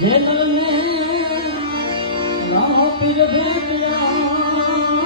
જેતલ ને રામ પીર ભેટ્યા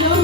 you.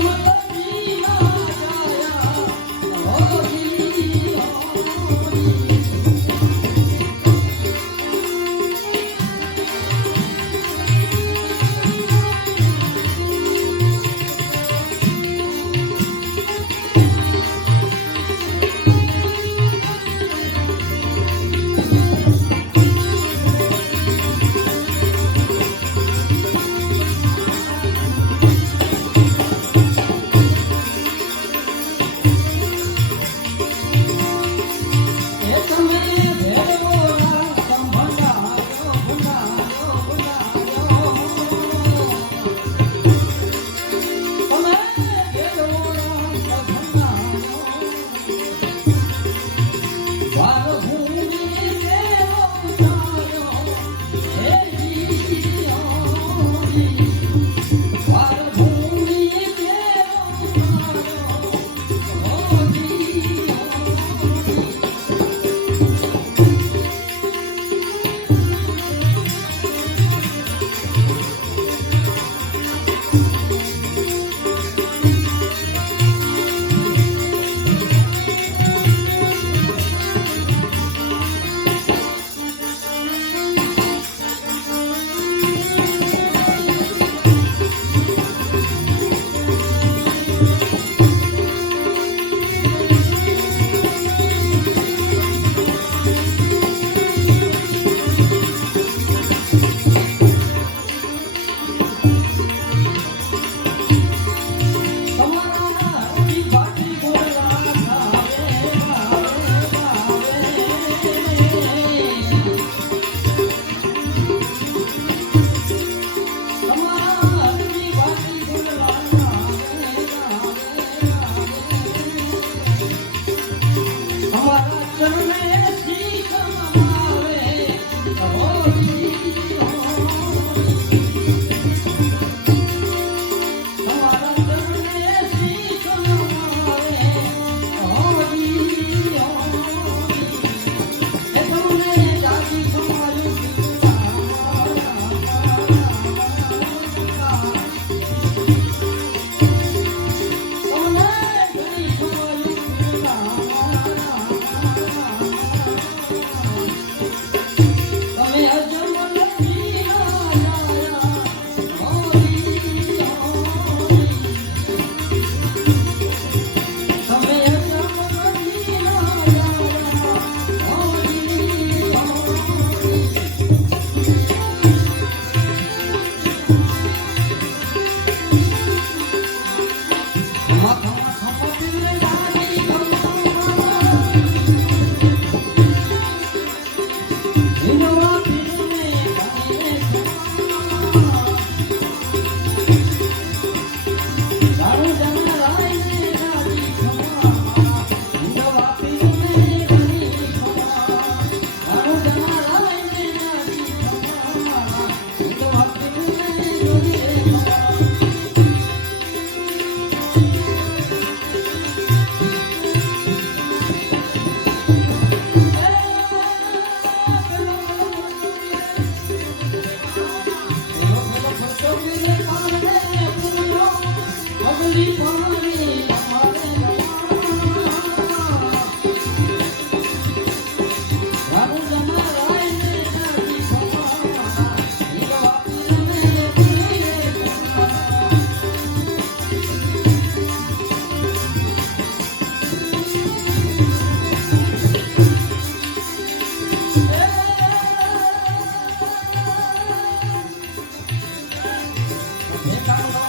એ કામ